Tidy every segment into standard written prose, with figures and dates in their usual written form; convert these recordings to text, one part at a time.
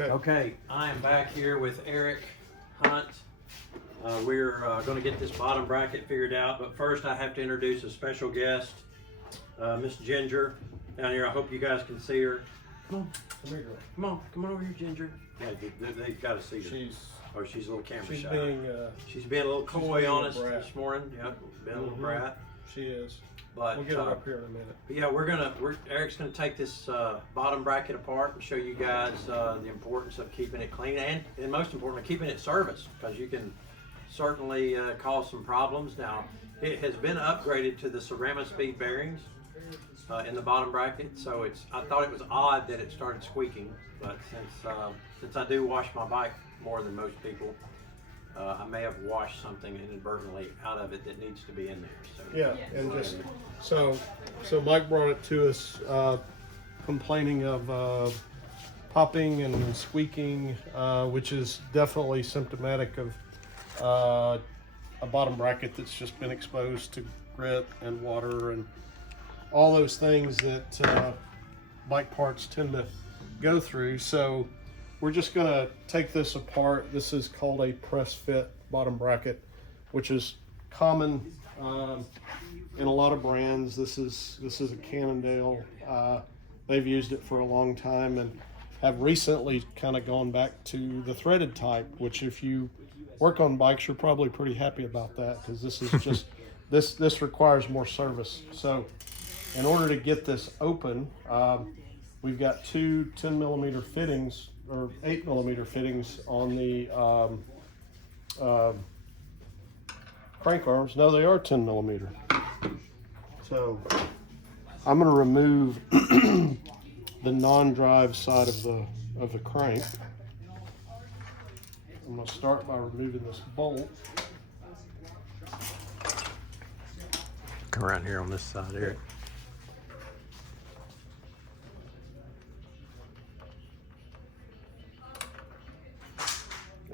Okay, I am back here with Eric Hunt. We're going to get this bottom bracket figured out, but first I have to introduce a special guest, Miss Ginger, down here. I hope you guys can see her. Come on, come here, girl. Come on over here, Ginger. Yeah, they've got to see her. She's a little camera shy. She's being a little coy on us this morning. Yep, being a little brat. She is. But we'll get her up here in a minute. But yeah, Eric's gonna take this bottom bracket apart and show you guys the importance of keeping it clean and most importantly, keeping it serviced, because you can certainly cause some problems. Now, it has been upgraded to the Ceramispeed bearings in the bottom bracket, so I thought it was odd that it started squeaking, but since I do wash my bike more than most people, I may have washed something inadvertently out of it that needs to be in there. So yeah, and just so Mike brought it to us, complaining of popping and squeaking, which is definitely symptomatic of a bottom bracket that's just been exposed to grit and water and all those things that bike parts tend to go through. So we're just gonna take this apart. This is called a press fit bottom bracket, which is common in a lot of brands. This is a Cannondale. They've used it for a long time and have recently kind of gone back to the threaded type, which if you work on bikes, you're probably pretty happy about that, because this is just this requires more service. So in order to get this open, we've got two 10mm fittings or 8mm fittings on the crank arms. No, they are 10mm. So I'm going to remove the non-drive side of the crank. I'm going to start by removing this bolt. come around here on this side, Eric.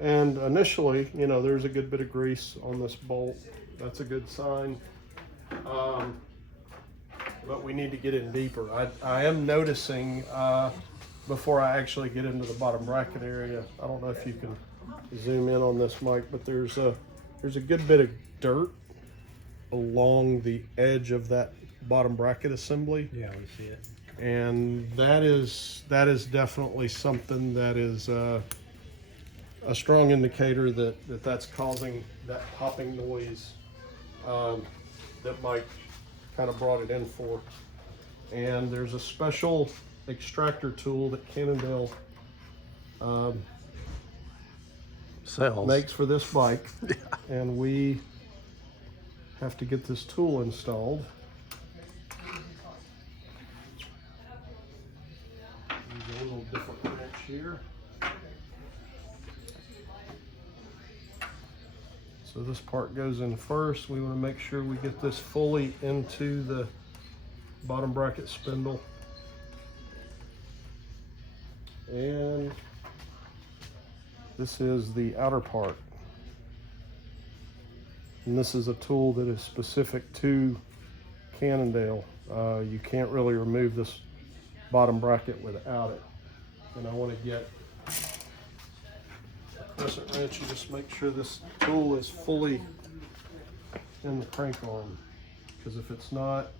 And initially, you know, there's a good bit of grease on this bolt. That's a good sign. But we need to get in deeper. I am noticing, before I actually get into the bottom bracket area, I don't know if you can zoom in on this, Mike, but there's a good bit of dirt along the edge of that bottom bracket assembly. Yeah, we see it. And that is definitely something that is a strong indicator that's causing that popping noise that Mike kind of brought it in for. And there's a special extractor tool that Cannondale makes for this bike. Yeah. And we have to get this tool installed. Use a little different wrench here. So this part goes in first. We want to make sure we get this fully into the bottom bracket spindle. And this is the outer part. And this is a tool that is specific to Cannondale. You can't really remove this bottom bracket without it. And I want to get crescent wrench and just make sure this tool is fully in the crank arm, because if it's not,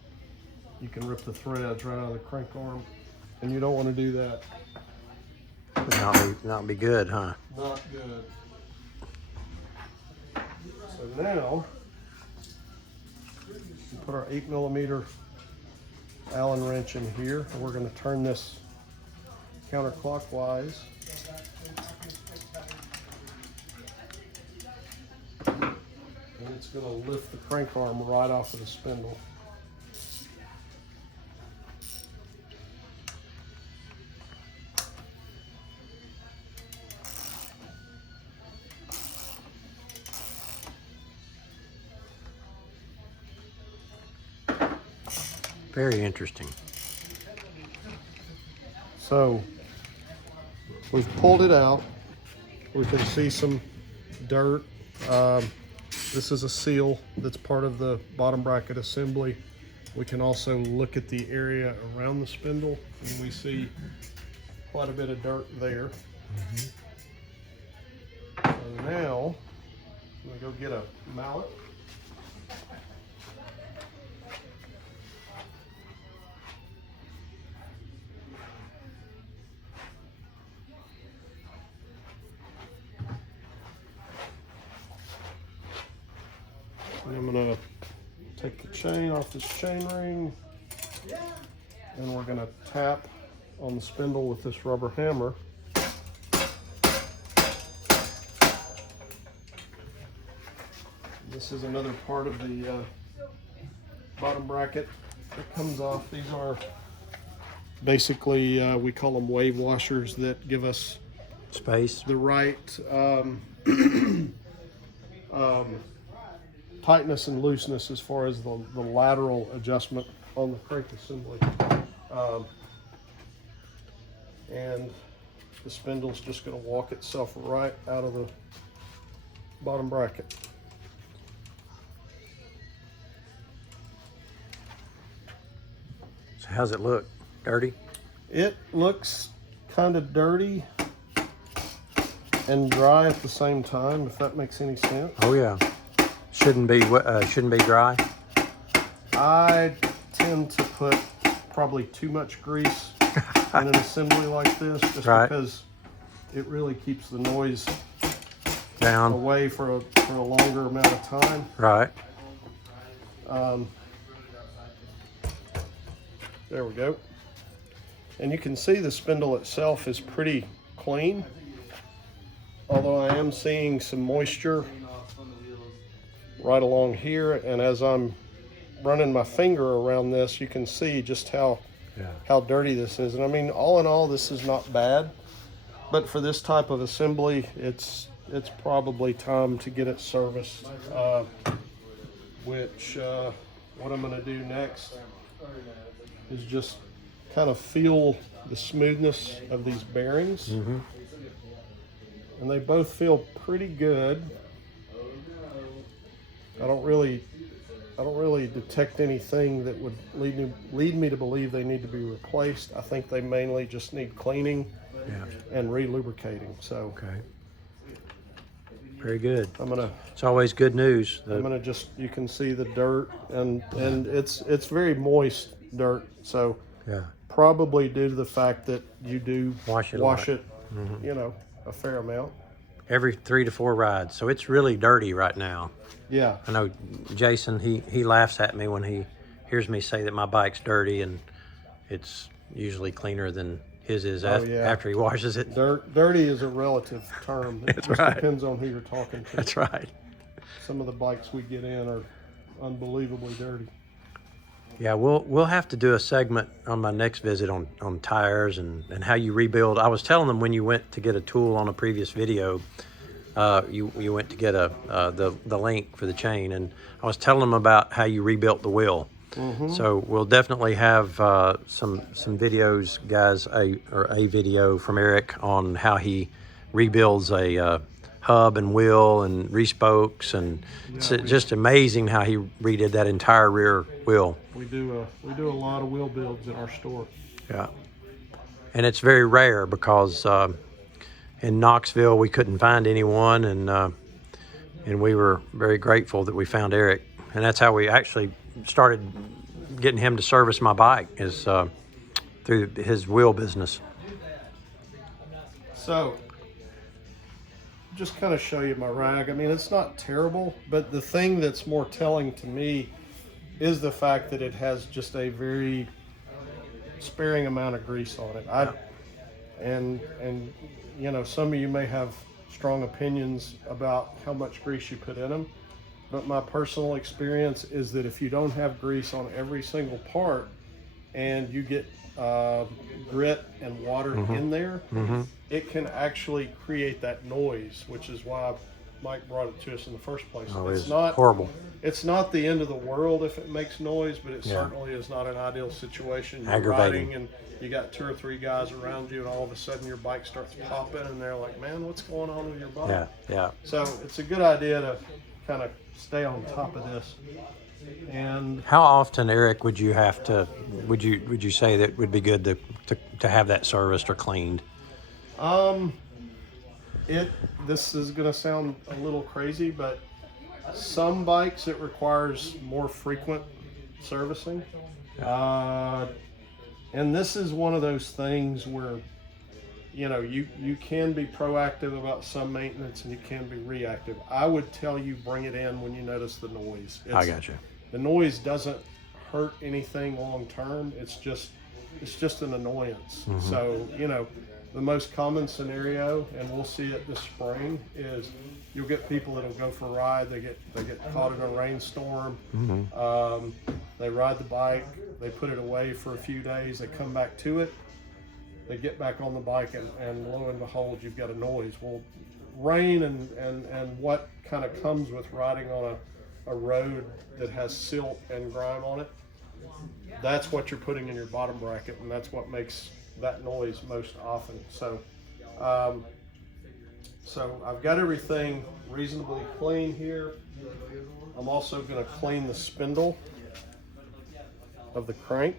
you can rip the threads right out of the crank arm, and you don't want to do that. Not be good, huh? Not good. So now we put our 8mm Allen wrench in here, and we're going to turn this counterclockwise. And it's going to lift the crank arm right off of the spindle. Very interesting. So we've pulled it out. We can see some dirt. This is a seal that's part of the bottom bracket assembly. We can also look at the area around the spindle, and we see quite a bit of dirt there. So now, I'm gonna go get a mallet. And I'm gonna take the chain off this chain ring, and we're gonna tap on the spindle with this rubber hammer. This is another part of the bottom bracket that comes off. These are basically, we call them wave washers that give us Space. the right tightness and looseness as far as the lateral adjustment on the crank assembly. And the spindle's just going to walk itself right out of the bottom bracket. So how's it look? Dirty? It looks kind of dirty and dry at the same time, if that makes any sense. Oh yeah. Shouldn't be dry. I tend to put probably too much grease in an assembly like this, just Right. because it really keeps the noise Down. away for a longer amount of time. Right. There we go. And you can see the spindle itself is pretty clean, although I am seeing some moisture right along here, and as I'm running my finger around this, you can see just how dirty this is. And I mean, all in all, this is not bad, but for this type of assembly, it's probably time to get it serviced, which what I'm going to do next is just kind of feel the smoothness of these bearings. Mm-hmm. And they both feel pretty good. I don't really detect anything that would lead me to believe they need to be replaced. I think they mainly just need cleaning and re-lubricating. So Okay. Very good. I'm gonna It's always good news. you can see the dirt, and it's very moist dirt. So Yeah. probably due to the fact that you do Wash it a wash lot. it, a fair amount. Every 3 to 4 rides. So it's really dirty right now. Yeah. I know Jason, he laughs at me when he hears me say that my bike's dirty, and it's usually cleaner than his is after he washes it. Dirty is a relative term. It That's just right. depends on who you're talking to. That's right. Some of the bikes we get in are unbelievably dirty. Yeah, we'll have to do a segment on my next visit on tires and how you rebuild. I was telling them when you went to get a tool on a previous video, you went to get the link for the chain, and I was telling them about how you rebuilt the wheel. Mm-hmm. So we'll definitely have some videos, guys, a video from Eric on how he rebuilds a hub and wheel and respokes, and it's just amazing how he redid that entire rear wheel. We do a lot of wheel builds in our store. Yeah, and it's very rare because in Knoxville we couldn't find anyone, and we were very grateful that we found Eric, and that's how we actually started getting him to service my bike, is through his wheel business. So, just kind of show you my rag. I mean, it's not terrible, but the thing that's more telling to me is the fact that it has just a very sparing amount of grease on it. And some of you may have strong opinions about how much grease you put in them, but my personal experience is that if you don't have grease on every single part and you get grit and water in there, it can actually create that noise, which is why Mike brought it to us in the first place. Oh, it's it's not horrible. It's not the end of the world if it makes noise, but it certainly is not an ideal situation. You're Aggravating. riding and you got 2 or 3 guys around you, and all of a sudden your bike starts popping, and they're like, "Man, what's going on with your bike?" Yeah. So it's a good idea to kind of stay on top of this. And How often, Eric, would you say that would be good to have that serviced or cleaned? Um, this is gonna sound a little crazy, but some bikes it requires more frequent servicing. Uh, and this is one of those things where you can be proactive about some maintenance and you can be reactive. I would tell you bring it in when you notice the noise. I got you. The noise doesn't hurt anything long term. It's just an annoyance. So the most common scenario, and we'll see it this spring, is you'll get people that'll go for a ride. They get caught in a rainstorm. They ride the bike. They put it away for a few days. They come back to it. They get back on the bike, and lo and behold, you've got a noise. Well, rain and what kind of comes with riding on a road that has silt and grime on it, that's what you're putting in your bottom bracket, and that's what makes that noise most often. So I've got everything reasonably clean here. I'm also going to clean the spindle of the crank.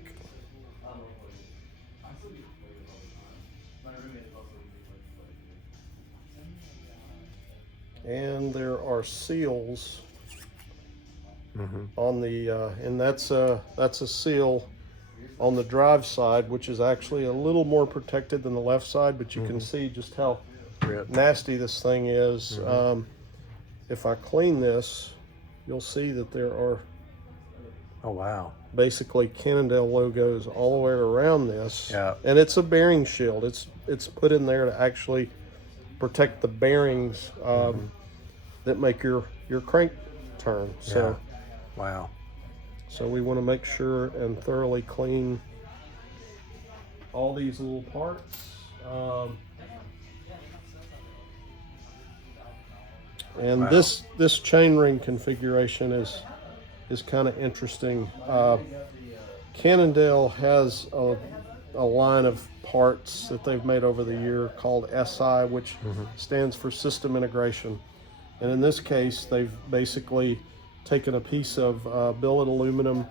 And there are seals on the, and that's a seal on the drive side, which is actually a little more protected than the left side, but you can see just how nasty this thing is. If I clean this, you'll see that there are basically Cannondale logos all the way around this. And it's a bearing shield. It's put in there to actually protect the bearings that make your crank turn. So so we want to make sure and thoroughly clean all these little parts. And this chainring configuration is kind of interesting. Cannondale has a line of parts that they've made over the year called SI, which stands for System Integration. And in this case, they've basically taken a piece of billet aluminum.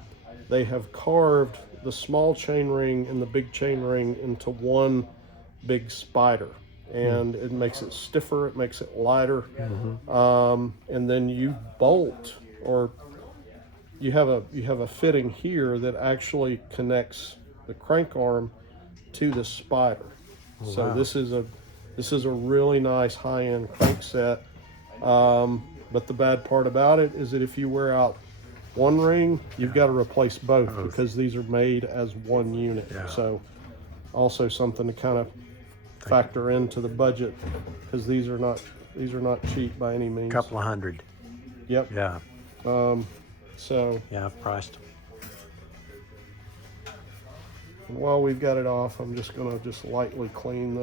They have carved the small chain ring and the big chain ring into one big spider. And it makes it stiffer, it makes it lighter. And then you bolt, or you have a fitting here that actually connects the crank arm to the spider. So this is a really nice high-end crank set. But the bad part about it is that if you wear out one ring, you've got to replace both because these are made as one unit. So also something to kind of factor into the budget, because these are not cheap by any means. Couple of $100. Yep. Yeah. So I've priced them. While we've got it off, I'm just gonna lightly clean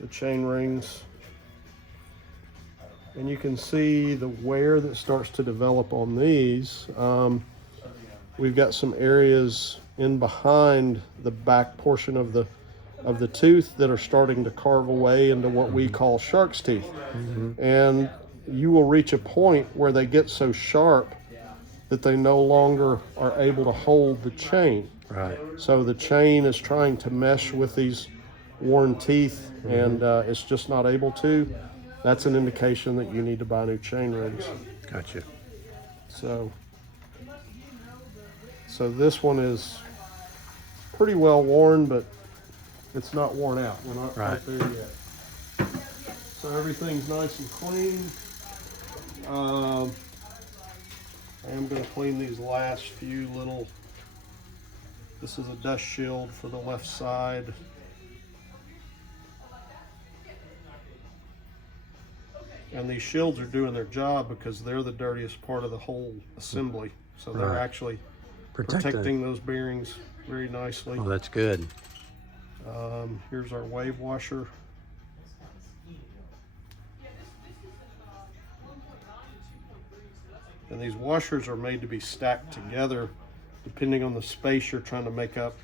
the chain rings. And you can see the wear that starts to develop on these. We've got some areas in behind the back portion of the tooth that are starting to carve away into what we call shark's teeth. And you will reach a point where they get so sharp that they no longer are able to hold the chain. So the chain is trying to mesh with these worn teeth, and it's just not able to. That's an indication that you need to buy new chain rings. Gotcha. So this one is pretty well worn, but it's not worn out. We're not right there yet. So everything's nice and clean. I am going to clean these last few little. This is a dust shield for the left side. And these shields are doing their job because they're the dirtiest part of the whole assembly. So they're actually protecting those bearings very nicely. Oh, that's good. Here's our wave washer. And these washers are made to be stacked together depending on the space you're trying to make up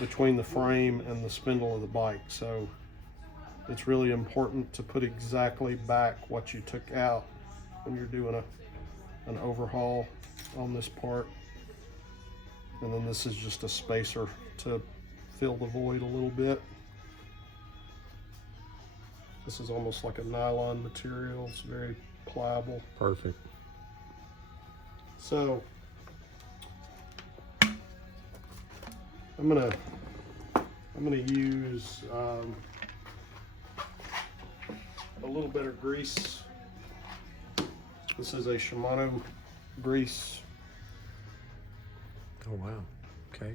between the frame and the spindle of the bike. So it's really important to put exactly back what you took out when you're doing an overhaul on this part. And then this is just a spacer to fill the void a little bit. This is almost like a nylon material. It's very pliable. Perfect. So I'm gonna use a little bit of grease. This is a Shimano grease. Oh wow. Okay.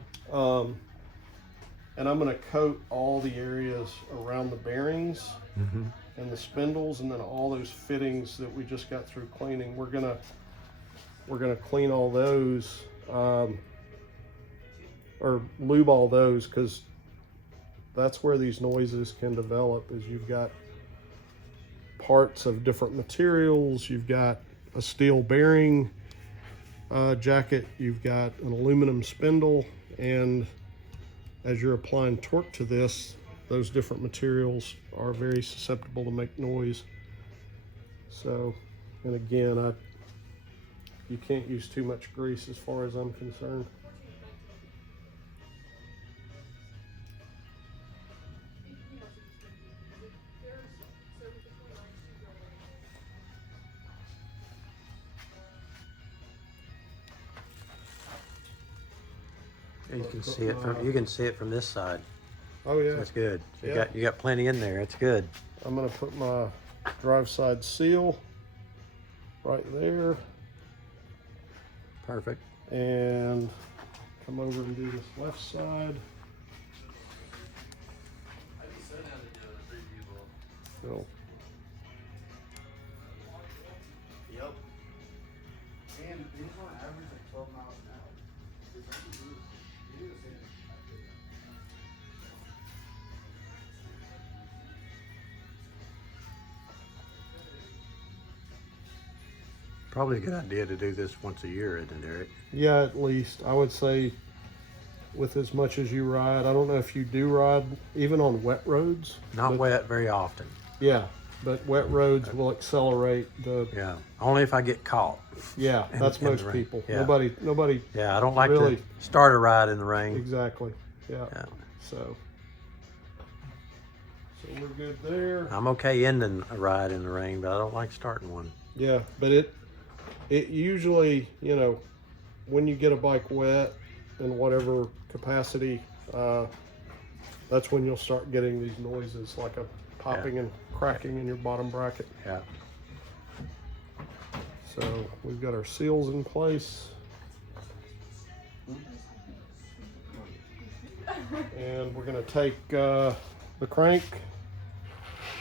And I'm gonna coat all the areas around the bearings and the spindles, and then all those fittings that we just got through cleaning. We're gonna clean all those, or lube all those, because that's where these noises can develop. Is you've got parts of different materials, you've got a steel bearing jacket, you've got an aluminum spindle, and as you're applying torque to this, those different materials are very susceptible to make noise. So, and again, you can't use too much grease as far as I'm concerned. You can see it from this side. Oh yeah, That's good. Yeah. You got plenty in there. It's good. I'm gonna put my drive side seal right there, Perfect. and come over and do this left side. So, Yep. And these on average like 12 miles an hour. You do the same. Probably a good idea to do this once a year, isn't it, Eric? yeah, at least I would say, with as much as you ride. I don't know if you do ride even on wet roads. Not but- wet very often. Yeah, but wet roads will accelerate the. Yeah. Only if I get caught. Yeah, In- that's in the most rain. people. Yeah. Nobody. Yeah, I don't like Really? to start a ride in the rain. Exactly. Yeah. Yeah. So we're good there. I'm okay ending a ride in the rain, but I don't like starting one. Yeah, but it usually, when you get a bike wet in whatever capacity, that's when you'll start getting these noises, like a popping and cracking in your bottom bracket. Yeah. So we've got our seals in place. And we're gonna take the crank.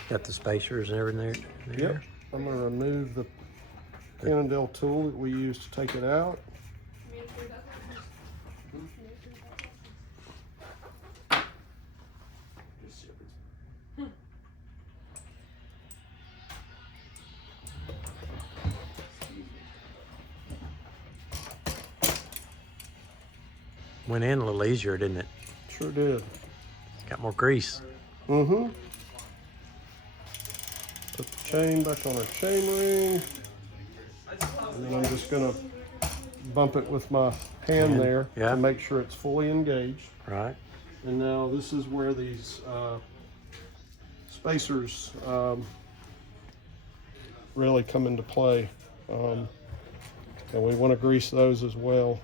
Got the spacers and everything there. Yep. I'm gonna remove the Cannondale tool that we used to take it out. Went in a little easier, didn't it? Sure did. Got more grease. Mm-hmm. Put the chain back on our chain ring. And then I'm just gonna bump it with my hand there Yeah. to make sure it's fully engaged. Right. And now this is where these spacers really come into play. And we want to grease those as well.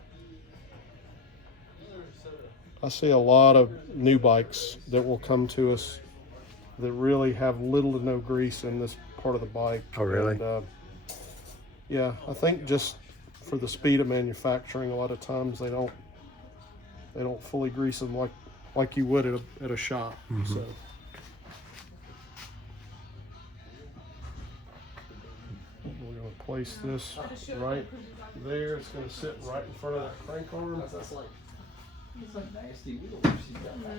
I see a lot of new bikes that will come to us that really have little to no grease in this part of the bike. Oh, really? And, yeah, I think just for the speed of manufacturing, a lot of times they don't fully grease them like you would at a shop. Mm-hmm. So. We're going to place this right there. It's going to sit right in front of that crank arm. That's like nasty wheels she's got back.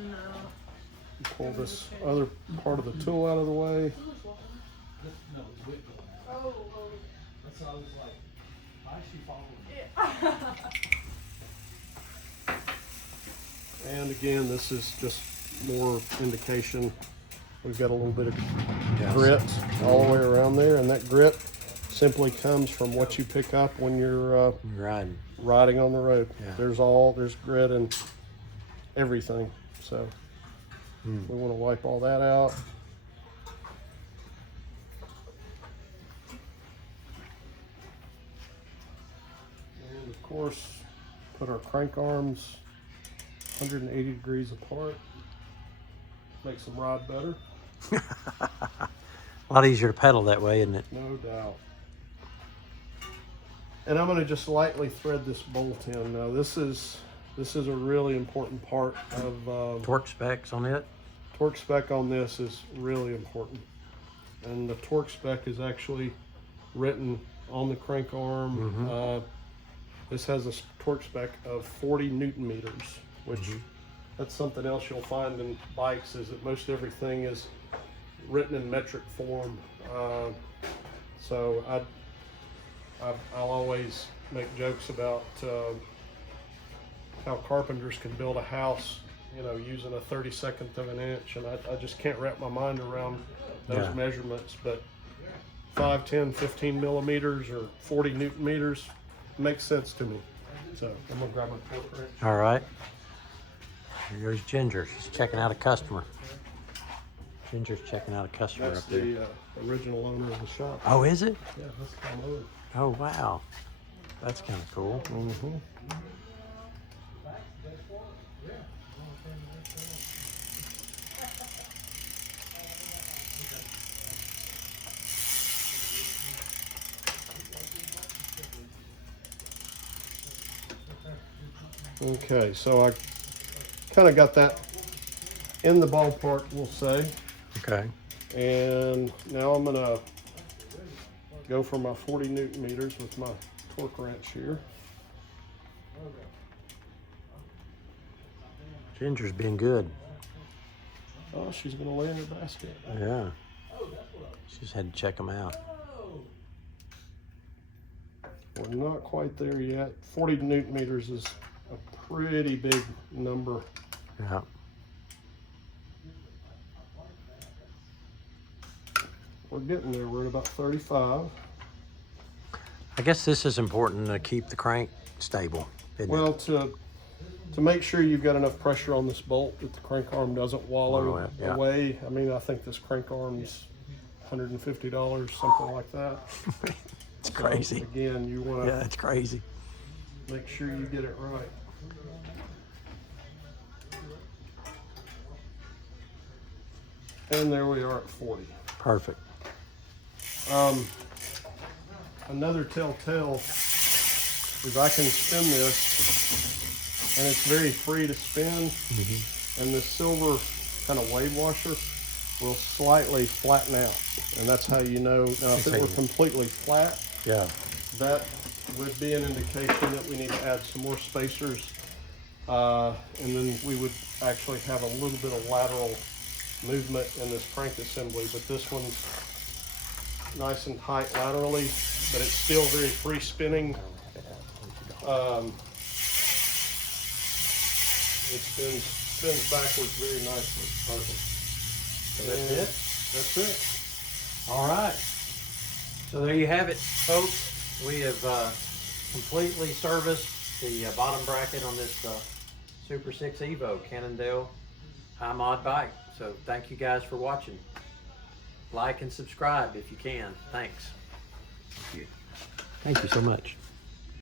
Pull this other part of the tool out of the way. No, it's Whitfield. That's what I was like. Why is she following me? And again, this is just more indication. We've got a little bit of grit all the way around there, and that grit simply comes from what you pick up when you're Riding. riding on the road. Yeah. There's grit and everything. So we want to wipe all that out. put our crank arms 180 degrees apart. Makes them ride better. A lot easier to pedal that way, isn't it? No doubt. And I'm going to just lightly thread this bolt in. Now this is a really important part of Torque specs on it. torque spec on this is really important. And the torque spec is actually written on the crank arm. This has a torque spec of 40 Newton meters, which that's something else you'll find in bikes, is that most everything is written in metric form. So I'll always make jokes about how carpenters can build a house, you know, using a 32nd of an inch, and I just can't wrap my mind around those measurements. But 5, 10, 15 millimeters or 40 Newton meters makes sense to me. So I'm gonna grab my torque wrench. All right. Here goes Ginger. She's checking out a customer. Ginger's checking out a customer That's up there. the original owner of the shop. Oh, is it? Yeah, that's Tom Owen. Oh, wow. That's kind of cool. Okay, so I kind of got that in the ballpark, we'll say. Okay. And now I'm gonna go for my 40 Newton meters with my torque wrench here. Ginger's being good. Oh, she's gonna lay in her basket. Yeah. She just had to check them out. We're not quite there yet. 40 Newton meters is a pretty big number. Yeah. We're getting there. We're at about 35. I guess this is important to keep the crank stable, isn't it? Well, to make sure you've got enough pressure on this bolt that the crank arm doesn't wallow Wallow, yeah. away. I mean, I think this crank arm's $150, something like that. It's crazy. So, again, you want to Yeah, it's crazy. make sure you get it right. And there we are at 40. Perfect. Another telltale is I can spin this, and it's very free to spin. And this silver kind of wave washer will slightly flatten out, and that's how you know. Now, if it were completely flat, Yeah. that would be an indication that we need to add some more spacers, and then we would actually have a little bit of lateral movement in this crank assembly. But this one's nice and tight laterally, but it's still very free spinning. It spins backwards very nicely. Perfect. So that's it? That's it. All right. So there you have it, folks. We have completely serviced the bottom bracket on this Super 6 Evo Cannondale high mod bike. So thank you guys for watching. Like and subscribe if you can. Thanks. Thank you so much.